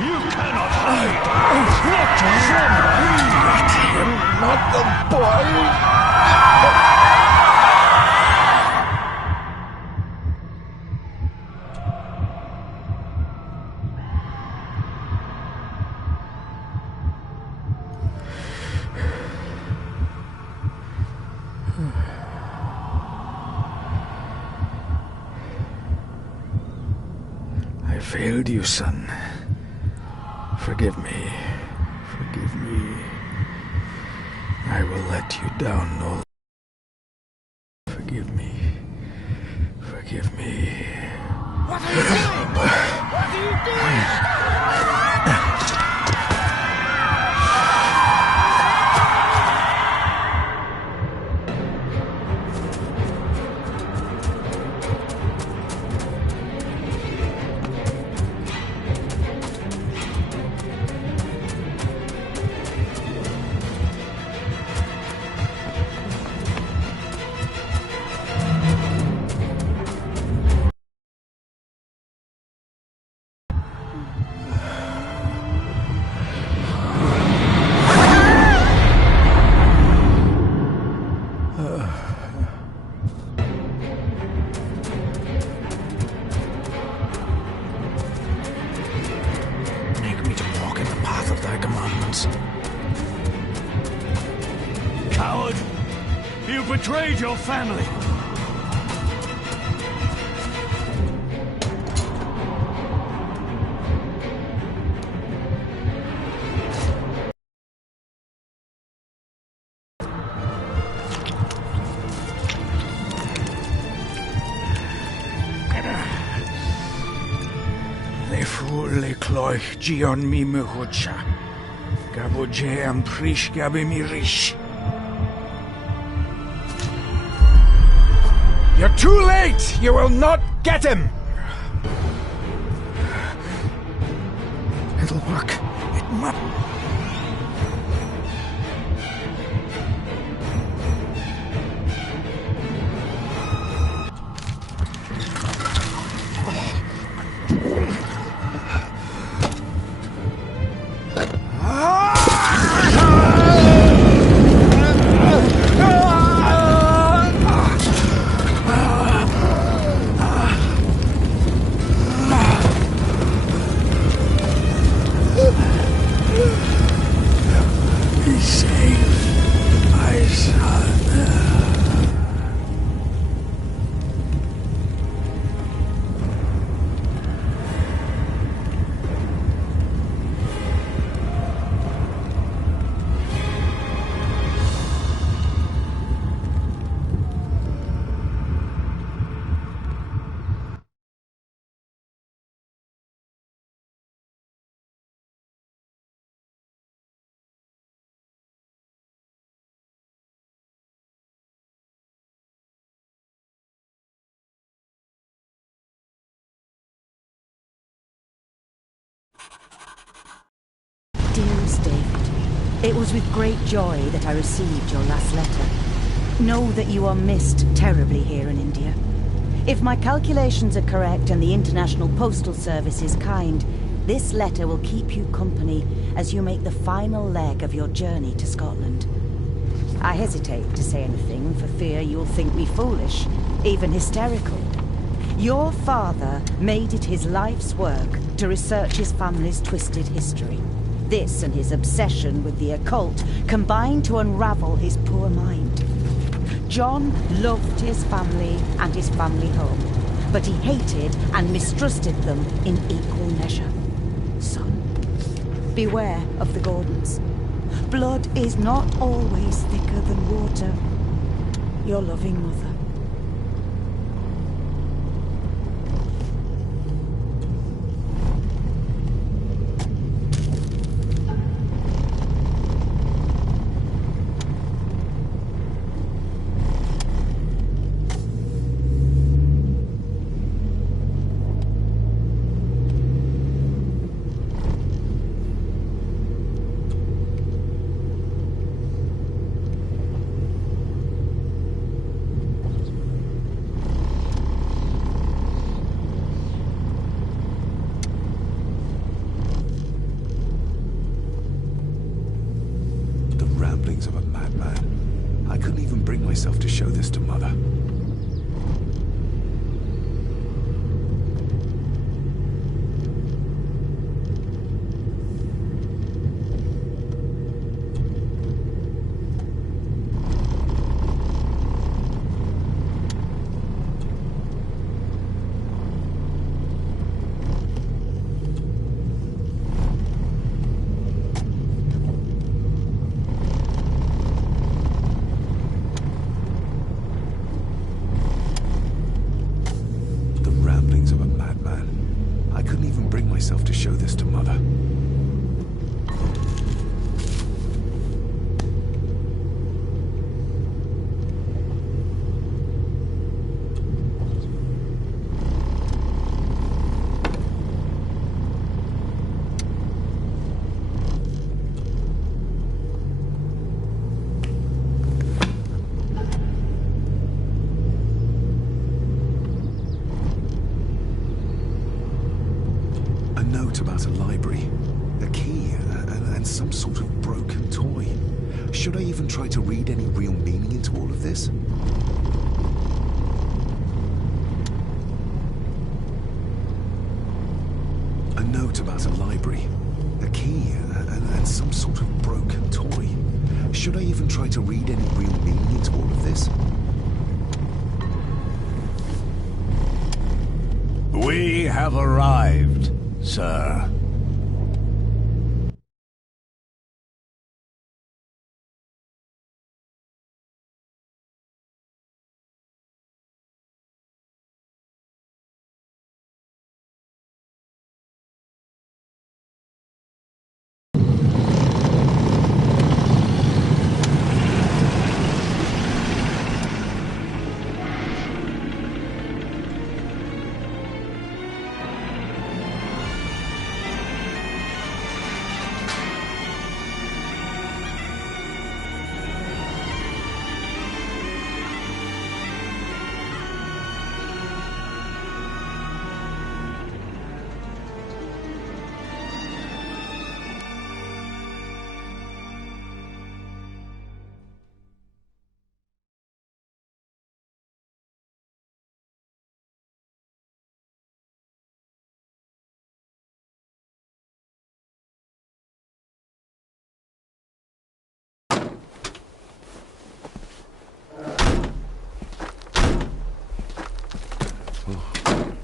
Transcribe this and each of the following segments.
You cannot hide! Not from me! Not the boy! I failed you, son. Forgive me. Forgive me. I will let you down, Nolan. Forgive me. Forgive me. What are you doing? What are you doing? Coward! You betrayed your family! Le fur le cloich gion mi mehucha. Gaboje am prish gabe mi rish. You're too late! You will not get him! It'll work. It must. Dearest David, it was with great joy that I received your last letter. Know that you are missed terribly here in India. If my calculations are correct and the International Postal Service is kind, this letter will keep you company as you make the final leg of your journey to Scotland. I hesitate to say anything for fear you'll think me foolish, even hysterical. Your father made it his life's work to research his family's twisted history. This and his obsession with the occult combined to unravel his poor mind. John loved his family and his family home, but he hated and mistrusted them in equal measure. Son, beware of the Gordons. Blood is not always thicker than water. Your loving mother. ramblings of a madman. I couldn't even bring myself to show this to Mother. To show this to Mother. About a library, a key, and some sort of broken toy. Should I even try to read any real meaning into all of this? A note about a library, a key, and some sort of broken toy. Should I even try to read any real meaning into all of this? We have arrived, sir.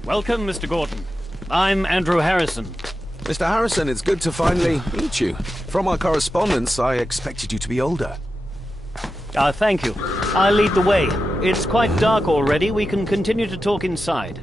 Welcome, Mr. Gordon. I'm Andrew Harrison. Mr. Harrison, it's good to finally meet you. From our correspondence, I expected you to be older. Thank you. I'll lead the way. It's quite dark already. We can continue to talk inside.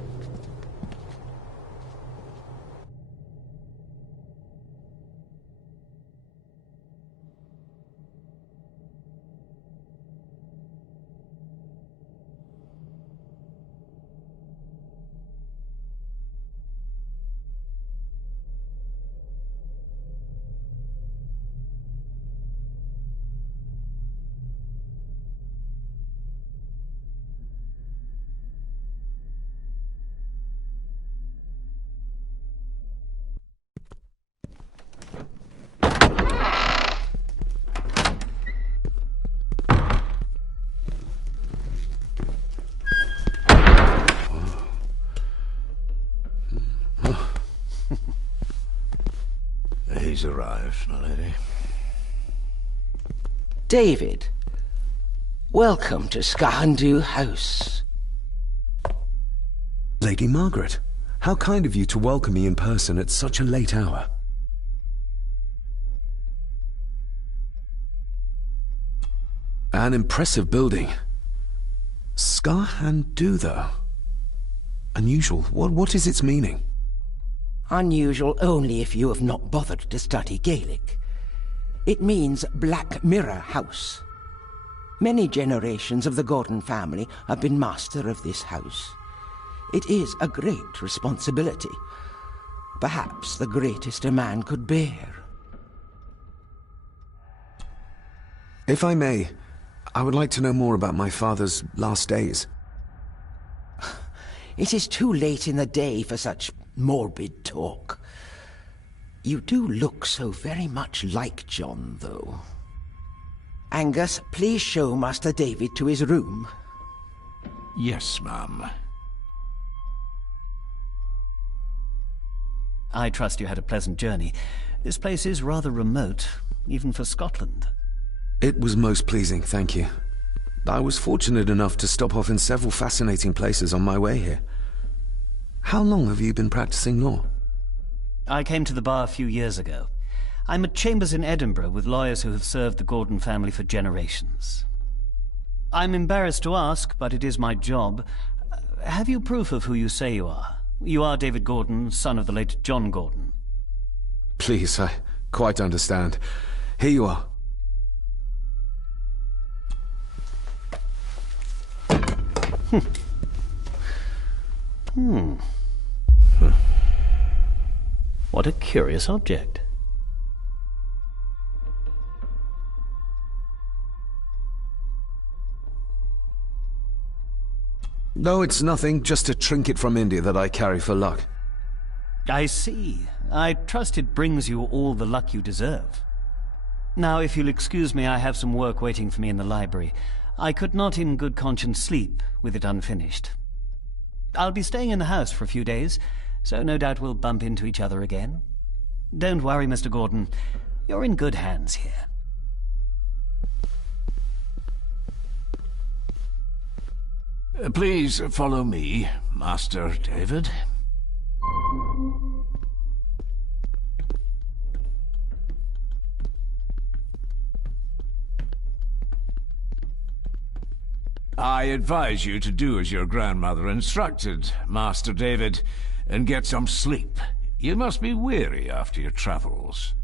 He's arrived, my lady. David, welcome to Skahandu House. Lady Margaret, how kind of you to welcome me in person at such a late hour. An impressive building. Skahandu, though. Unusual. What is its meaning? Unusual only if you have not bothered to study Gaelic. It means Black Mirror House. Many generations of the Gordon family have been master of this house. It is a great responsibility. Perhaps the greatest a man could bear. If I may, I would like to know more about my father's last days. It is too late in the day for such morbid talk. You do look so very much like John, though. Angus, please show Master David to his room. Yes, ma'am. I trust you had a pleasant journey. This place is rather remote, even for Scotland. It was most pleasing, thank you. I was fortunate enough to stop off in several fascinating places on my way here. How long have you been practicing law? I came to the bar a few years ago. I'm at chambers in Edinburgh with lawyers who have served the Gordon family for generations. I'm embarrassed to ask, but it is my job. Have you proof of who you say you are? You are David Gordon, son of the late John Gordon. Please, I quite understand. Here you are. What a curious object. No, it's nothing. Just a trinket from India that I carry for luck. I see. I trust it brings you all the luck you deserve. Now, if you'll excuse me, I have some work waiting for me in the library. I could not in good conscience sleep with it unfinished. I'll be staying in the house for a few days, so no doubt we'll bump into each other again. Don't worry, Mr. Gordon. You're in good hands here. Please follow me, Master David. I advise you to do as your grandmother instructed, Master David, and get some sleep. You must be weary after your travels.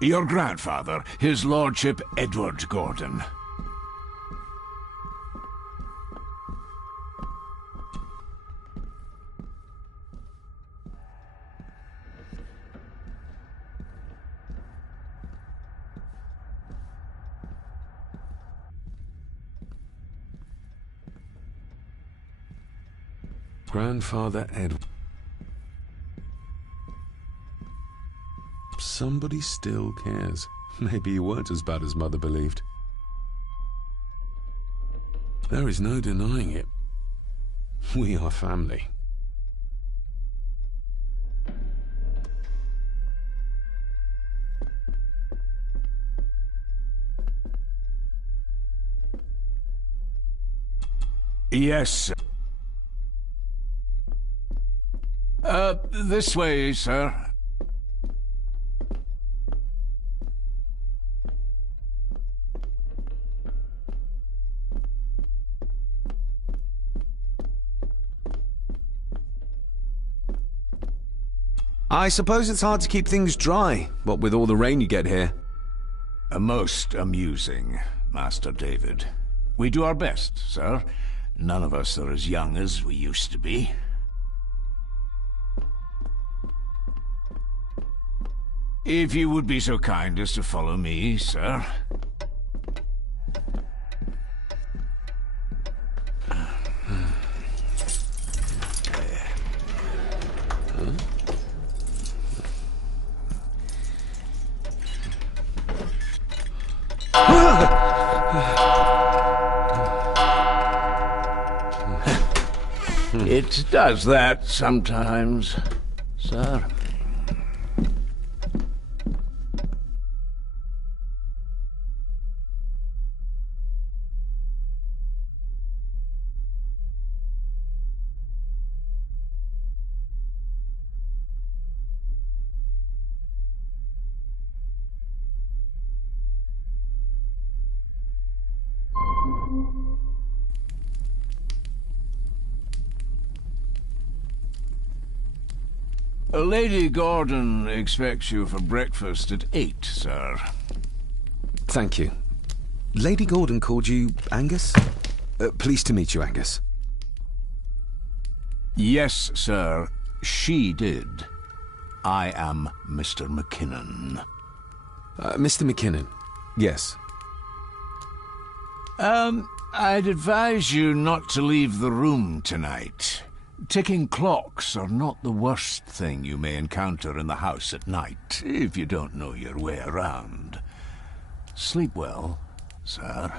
Your grandfather, his lordship Edward Gordon. Grandfather Edward. Somebody still cares. Maybe you weren't as bad as Mother believed. There is no denying it. We are family. Yes. This way, sir. I suppose it's hard to keep things dry, what with all the rain you get here. Most amusing, Master David. We do our best, sir. None of us are as young as we used to be. If you would be so kind as to follow me, sir. It does that sometimes, sir. Lady Gordon expects you for breakfast at 8, sir. Thank you. Lady Gordon called you Angus? Pleased to meet you, Angus. Yes, sir. She did. I am Mr. McKinnon. Mr. McKinnon. Yes. I'd advise you not to leave the room tonight. Ticking clocks are not the worst thing you may encounter in the house at night, if you don't know your way around. Sleep well, sir.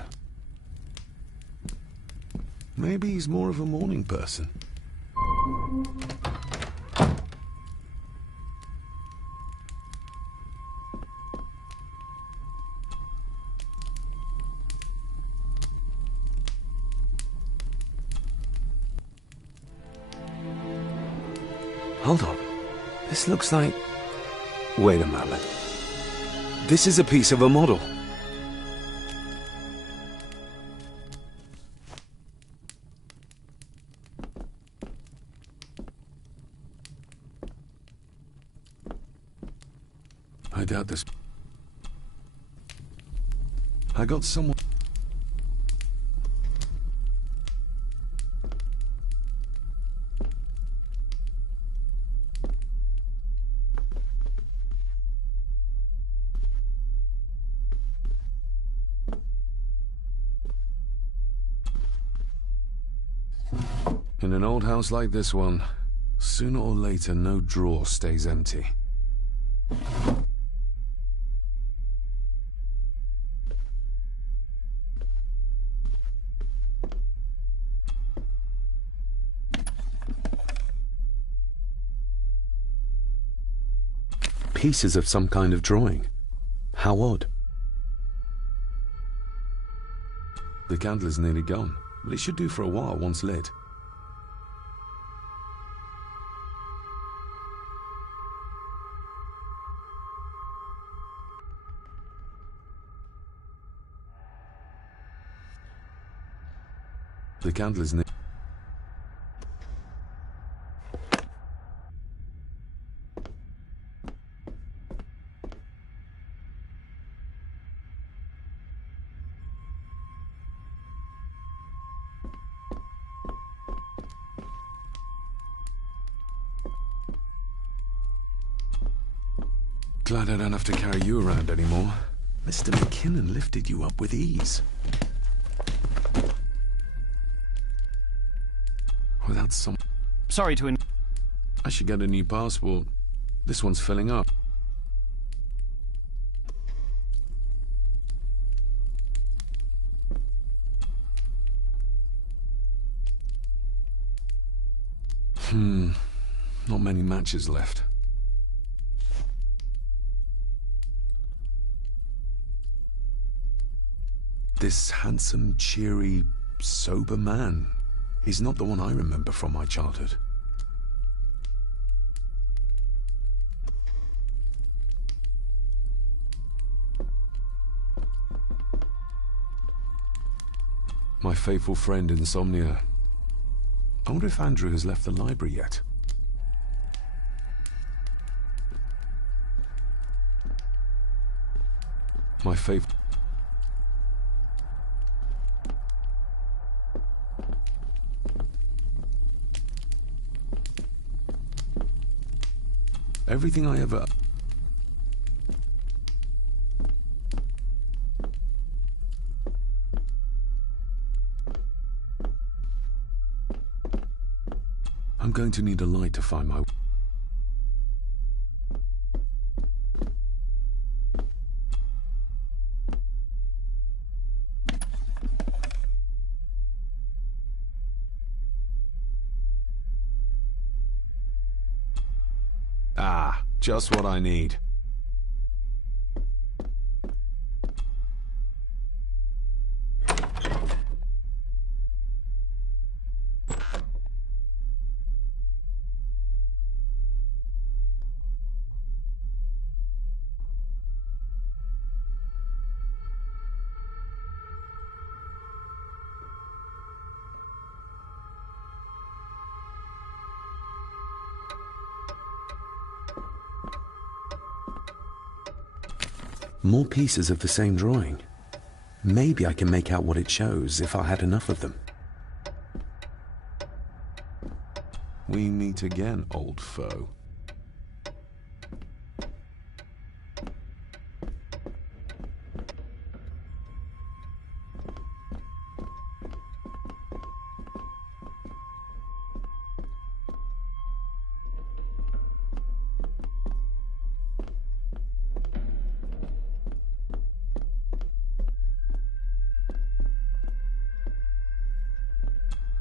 Maybe he's more of a morning person. Hold on. This looks like... Wait a moment. This is a piece of a model. I doubt this. I got someone... In an old house like this one, sooner or later no drawer stays empty. Pieces of some kind of drawing. How odd. The candle is nearly gone, but it should do for a while once lit. The candle is near. Glad I don't have to carry you around anymore. Mr. McKinnon lifted you up with ease. Without some... Sorry to I should get a new passport. This one's filling up. Not many matches left. This handsome, cheery, sober man. He's not the one I remember from my childhood. My faithful friend Insomnia. I wonder if Andrew has left the library yet. My faithful... Everything I ever... I'm going to need a light to find my... Ah, just what I need. More pieces of the same drawing. Maybe I can make out what it shows if I had enough of them. We meet again, old foe.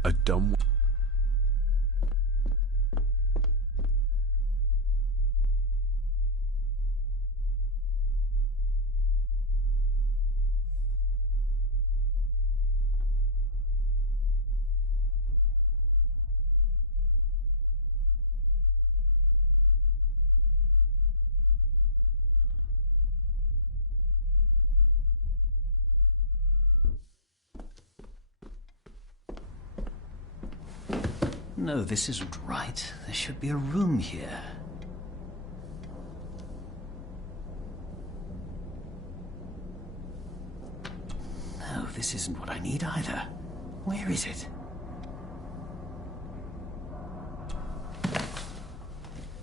A dumb... No, this isn't right. There should be a room here. No, this isn't what I need either. Where is it?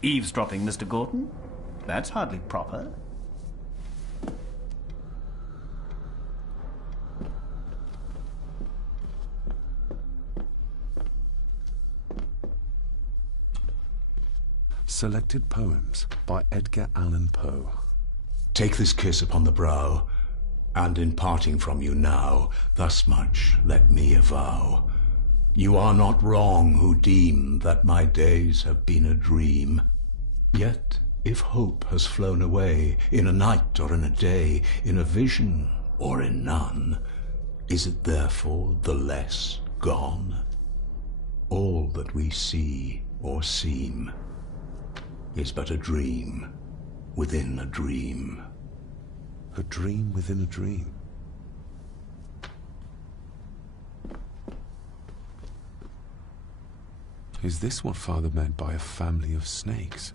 Eavesdropping, Mr. Gordon? That's hardly proper. Selected Poems by Edgar Allan Poe. Take this kiss upon the brow, and in parting from you now, thus much let me avow. You are not wrong who deem that my days have been a dream. Yet, if hope has flown away, in a night or in a day, in a vision or in none, is it therefore the less gone? All that we see or seem is but a dream within a dream. A dream within a dream. Is this what Father meant by a family of snakes?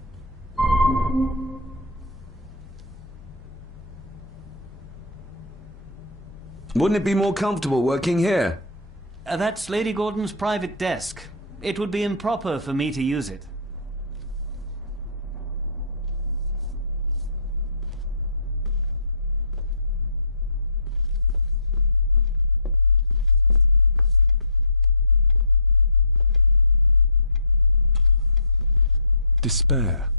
Wouldn't it be more comfortable working here? That's Lady Gordon's private desk. It would be improper for me to use it. Despair,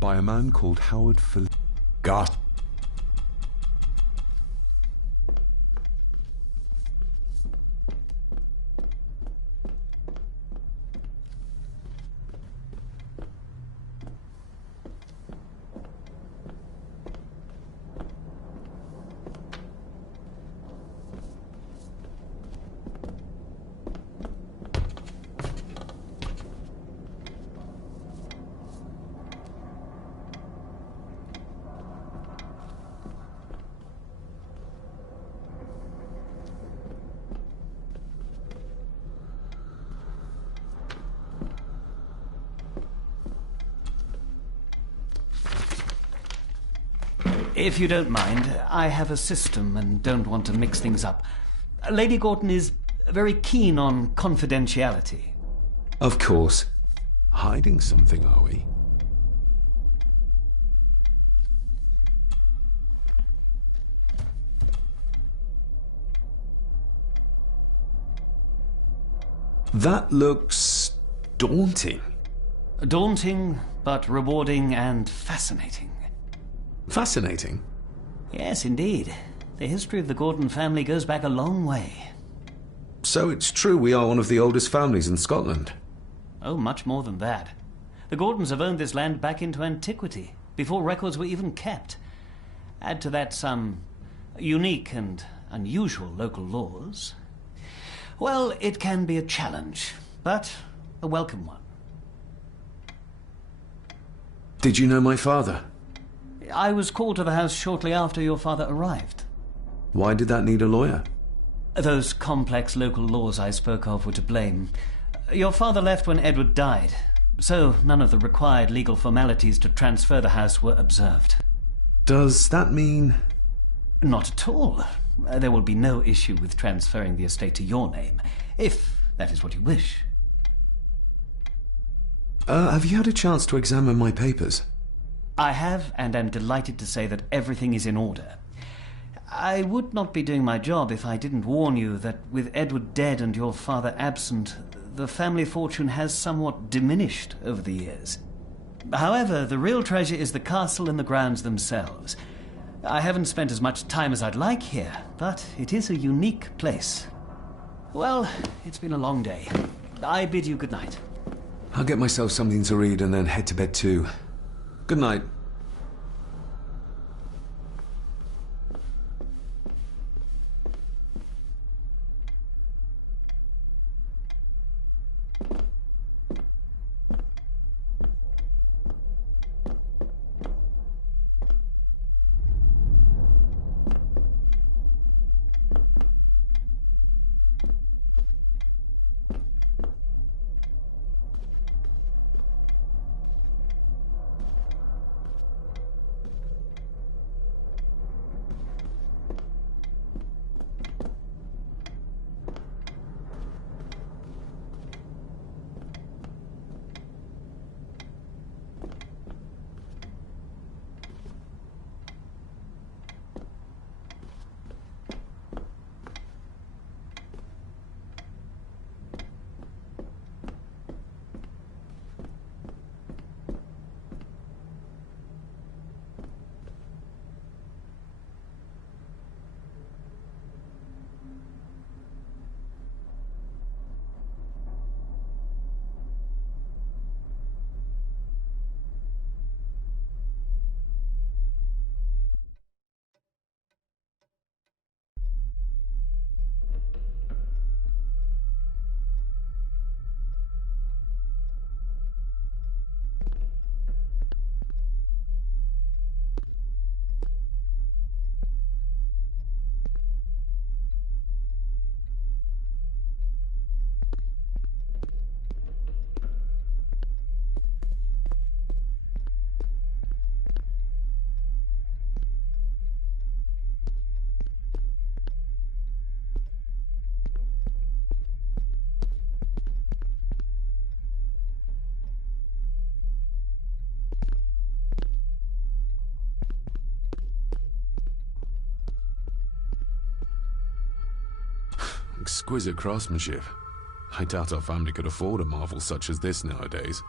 by a man called Howard Phillips. Gasp. If you don't mind, I have a system and don't want to mix things up. Lady Gordon is very keen on confidentiality. Of course. Hiding something, are we? That looks daunting. Daunting, but rewarding and fascinating. Fascinating. Yes, indeed. The history of the Gordon family goes back a long way. So it's true we are one of the oldest families in Scotland. Oh, much more than that. The Gordons have owned this land back into antiquity, before records were even kept. Add to that some unique and unusual local laws. Well, it can be a challenge, but a welcome one. Did you know my father? I was called to the house shortly after your father arrived. Why did that need a lawyer? Those complex local laws I spoke of were to blame. Your father left when Edward died, so none of the required legal formalities to transfer the house were observed. Does that mean... Not at all. There will be no issue with transferring the estate to your name, if that is what you wish. Have you had a chance to examine my papers? I have, and am delighted to say that everything is in order. I would not be doing my job if I didn't warn you that with Edward dead and your father absent, the family fortune has somewhat diminished over the years. However, the real treasure is the castle and the grounds themselves. I haven't spent as much time as I'd like here, but it is a unique place. Well, it's been a long day. I bid you good night. I'll get myself something to read and then head to bed too. Good night. Exquisite craftsmanship. I doubt our family could afford a marvel such as this nowadays.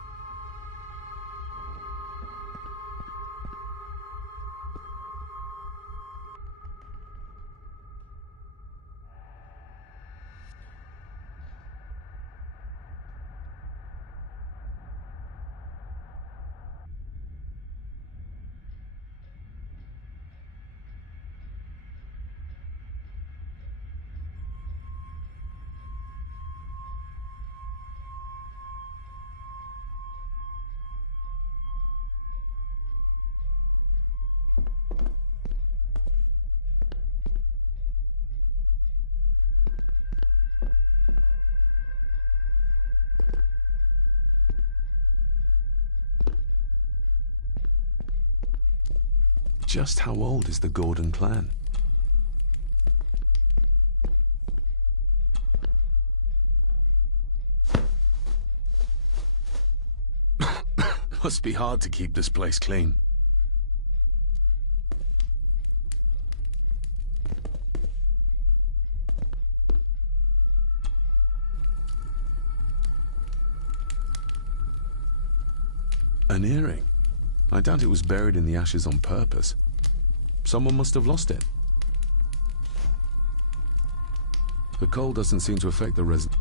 Just how old is the Gordon clan? Must be hard to keep this place clean. An earring? I doubt it was buried in the ashes on purpose. Someone must have lost it. The cold doesn't seem to affect the resin.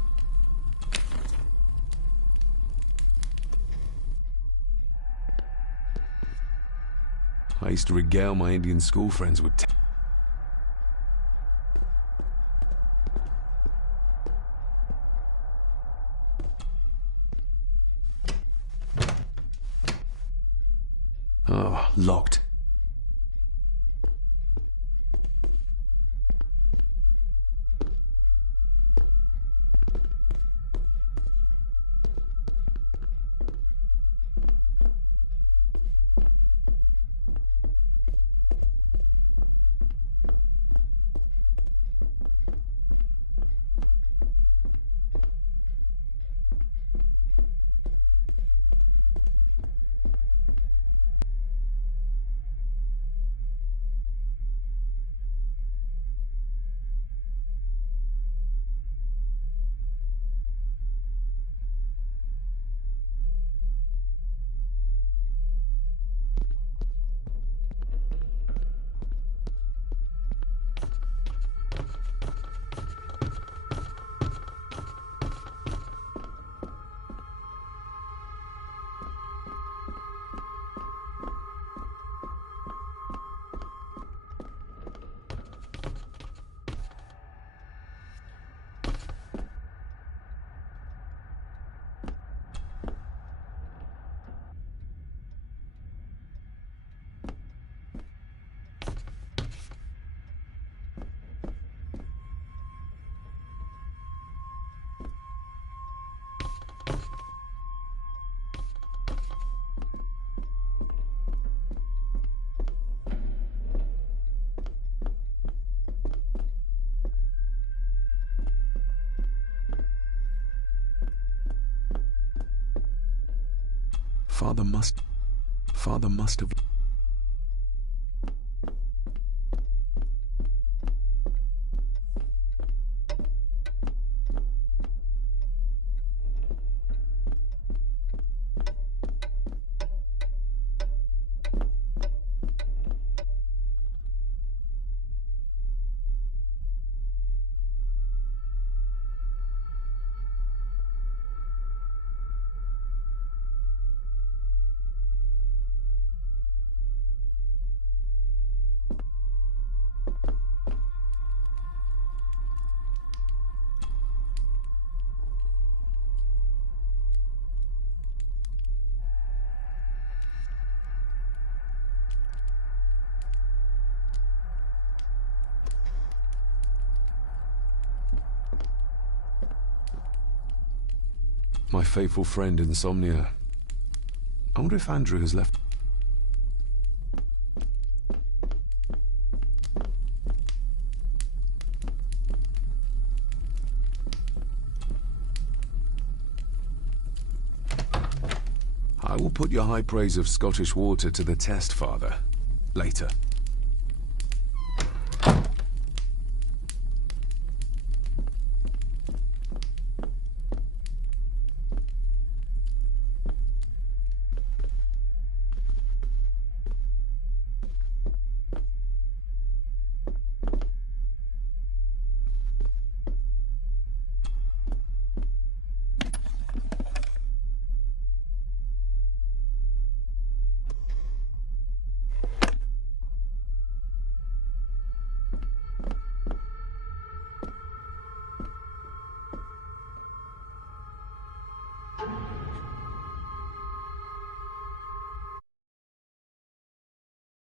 I used to regale my Indian school friends with Oh, locked. Father must have... My faithful friend Insomnia. I wonder if Andrew has left... I will put your high praise of Scottish water to the test, Father. Later.